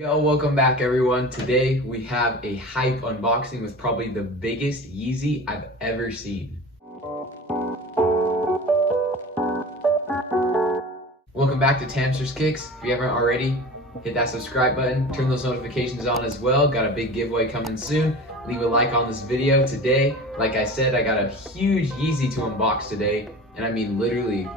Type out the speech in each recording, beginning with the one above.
Yo, welcome back everyone. Today we have a hype unboxing with probably the biggest Yeezy I've ever seen. Welcome back to Tamster's Kicks. If you haven't already, hit that subscribe button, turn those notifications on as well. Got a big giveaway coming soon. Leave a like on this video. Today, like I said, I got a huge Yeezy to unbox today, and I mean literally.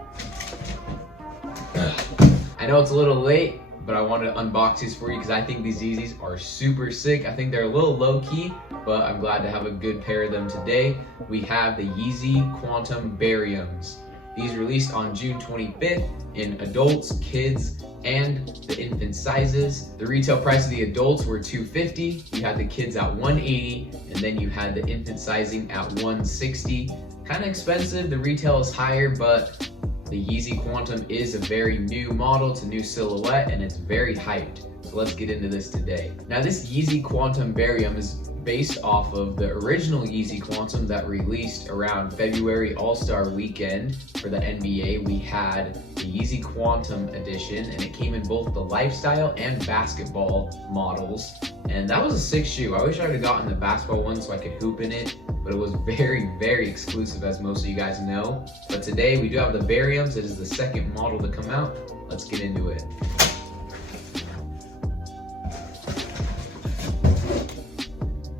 I know it's a little late, but I wanted to unbox these for you because I think these Yeezys are super sick. I think they're a little low-key, but I'm glad to have a good pair of them today. We have the Yeezy Quantum Bariums. These released on June 25th in adults, kids, and the infant sizes. The retail price of the adults were $250. You had the kids at $180, and then you had the infant sizing at $160. Kind of expensive. The retail is higher, but the Yeezy Quantum is a very new model. It's a new silhouette and it's very hyped. So let's get into this today. Now this Yeezy Quantum Barium is based off of the original Yeezy Quantum that released around February All-Star weekend for the NBA. We had the Yeezy Quantum edition and it came in both the lifestyle and basketball models. And that was a sick shoe. I wish I would have gotten the basketball one so I could hoop in it, but it was very, very exclusive, as most of you guys know. But today we do have the Bariums. It is the second model to come out. Let's get into it.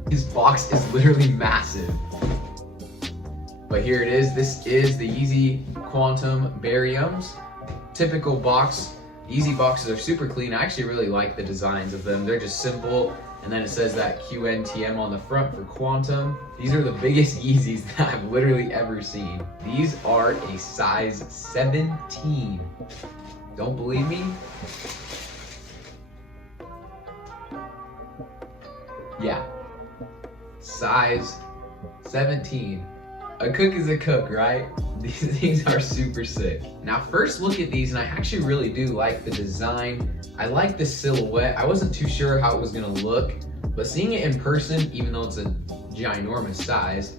This box is literally massive. But here it is. This is the Yeezy Quantum Bariums. Typical box. Yeezy boxes are super clean. I actually really like the designs of them. They're just simple. And then it says that QNTM on the front for Quantum. These are the biggest Yeezys that I've literally ever seen. These are a size 17. Don't believe me? Yeah. Size 17. A cook is a cook, right? These things are super sick. Now first look at these, and I actually really do like the design. I like the silhouette. I wasn't too sure how it was gonna look, but seeing it in person, even though it's a ginormous size,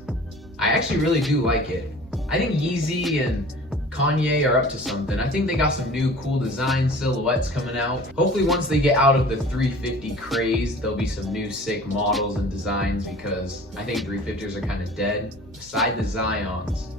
I actually really do like it. I think Yeezy and Kanye are up to something. I think they got some new cool design silhouettes coming out. Hopefully once they get out of the 350 craze, there'll be some new sick models and designs, because I think 350s are kind of dead. Beside the Zions,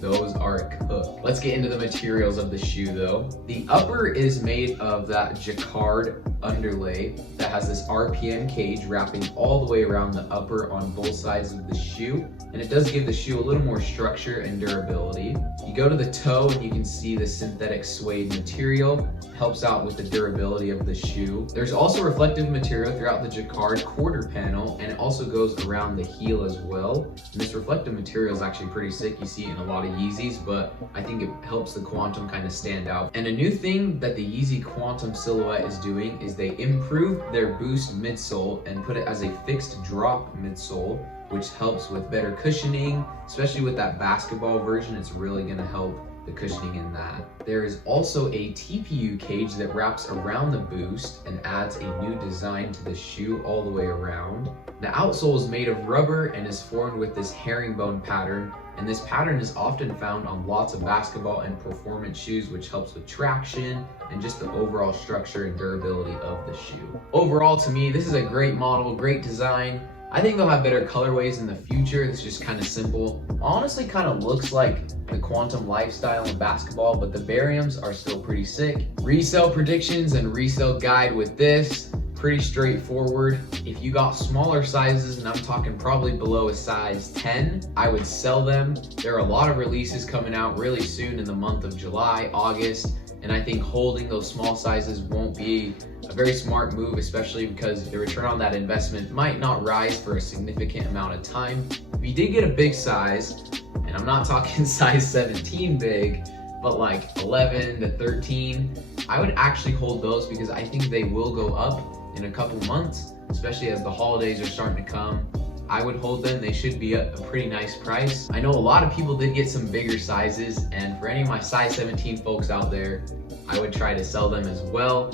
those are a cook. Let's get into the materials of the shoe though. The upper is made of that jacquard underlay that has this RPM cage wrapping all the way around the upper on both sides of the shoe. And it does give the shoe a little more structure and durability. You go to the toe and you can see the synthetic suede material. Helps out with the durability of the shoe. There's also reflective material throughout the jacquard quarter panel, and it also goes around the heel as well. And this reflective material is actually pretty sick. You see it in a lot of Yeezys, but I think it helps the Quantum kind of stand out. And a new thing that the Yeezy Quantum silhouette is doing is they improved their boost midsole and put it as a fixed drop midsole, which helps with better cushioning, especially with that basketball version. It's really gonna help the cushioning in that. There is also a TPU cage that wraps around the boost and adds a new design to the shoe all the way around. The outsole is made of rubber and is formed with this herringbone pattern, and this pattern is often found on lots of basketball and performance shoes, which helps with traction and just the overall structure and durability of the shoe. Overall, to me, this is a great model, great design. I think they'll have better colorways in the future. It's just kind of simple. Honestly, kind of looks like the Quantum lifestyle in basketball, but the Bariums are still pretty sick. Resale predictions and resale guide with this, pretty straightforward. If you got smaller sizes, and I'm talking probably below a size 10, I would sell them. There are a lot of releases coming out really soon in the month of July, August, and I think holding those small sizes won't be a very smart move, especially because the return on that investment might not rise for a significant amount of time. If you did get a big size, and I'm not talking size 17 big, but like 11 to 13, I would actually hold those because I think they will go up in a couple months, especially as the holidays are starting to come. I would hold them. They should be a pretty nice price. I know a lot of people did get some bigger sizes, and for any of my size 17 folks out there, I would try to sell them as well.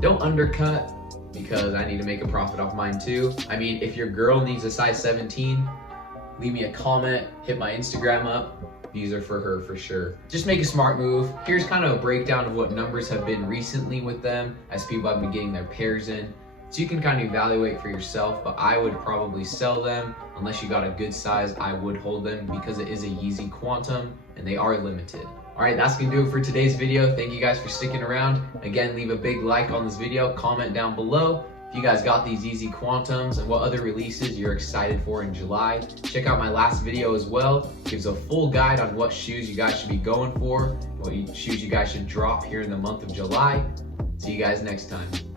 Don't undercut, because I need to make a profit off mine too. I mean, if your girl needs a size 17, leave me a comment, hit my Instagram up. These are for her for sure. Just make a smart move. Here's kind of a breakdown of what numbers have been recently with them as people have been getting their pairs in. So you can kind of evaluate for yourself, but I would probably sell them. Unless you got a good size, I would hold them because it is a Yeezy Quantum and they are limited. All right, that's gonna do it for today's video. Thank you guys for sticking around. Again, leave a big like on this video, comment down below if you guys got these Yeezy Quantums and what other releases you're excited for in July. Check out my last video as well. It gives a full guide on what shoes you guys should be going for, what shoes you guys should drop here in the month of July. See you guys next time.